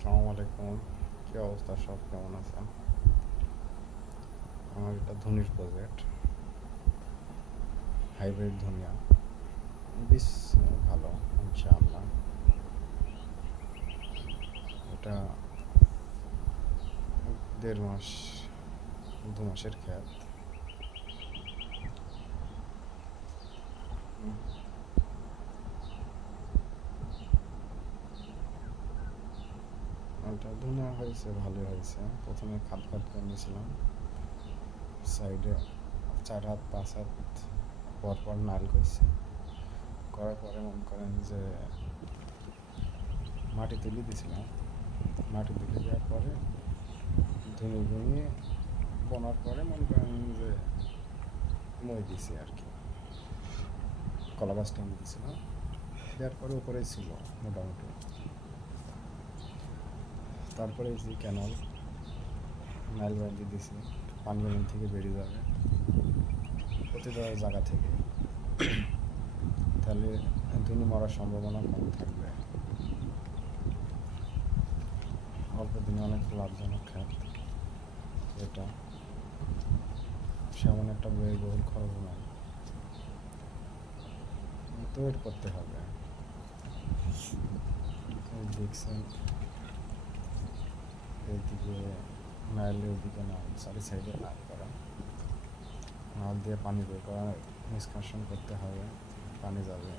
আসসালামু আলাইকুম। কী অবস্থা, সব কেমন আছেন? আমার এটা ধনির প্রজেক্ট, হাইব্রিড ধনিয়া। বেশ ভালো, ইনশাআল্লাহ। এটা 1.5 মাস, 2 মাসের ক্ষেত। এটা ধনিয়া হয়েছে, ভালোই হয়েছে। প্রথমে খাদ করে নিয়েছিলাম, সাইডে 4 হাত 5 হাত পর নাল করছি। করার পরে মনে করেন যে মাটি তুলে দিয়েছিলাম। মাটি তুলে দেওয়ার পরে ধুয়ে ভুঁয়ে বোনার পরে মনে করেন যে মই দিছি আর কি, কলা গাছটা আমি দিয়েছিলাম। দেওয়ার পরে উপরে ছিল মোটামুটি। তারপরে এই যে ক্যানল নাইল বাইন্দি দিছি, পানি ওখান থেকে বেরিয়ে যাবে প্রতিটা জায়গা থেকে। তাহলে ধুনি মরার সম্ভাবনা কম থাকবে। অল্প দিনে অনেক লাভজনক খাত এটা, সেমন একটা ব্যয়বহুল খরচ নয়। তৈরি করতে হবে। দেখছেন এইদিকে নাইল, ওইদিকে নাইল, চারি সাইডে নাইল করা। নাল দিয়ে পানি বের করা, নিষ্কাশন করতে হবে, পানি যাবে।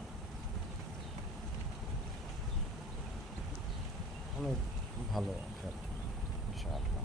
অনেক ভালো খেত, ইনশাআল্লাহ।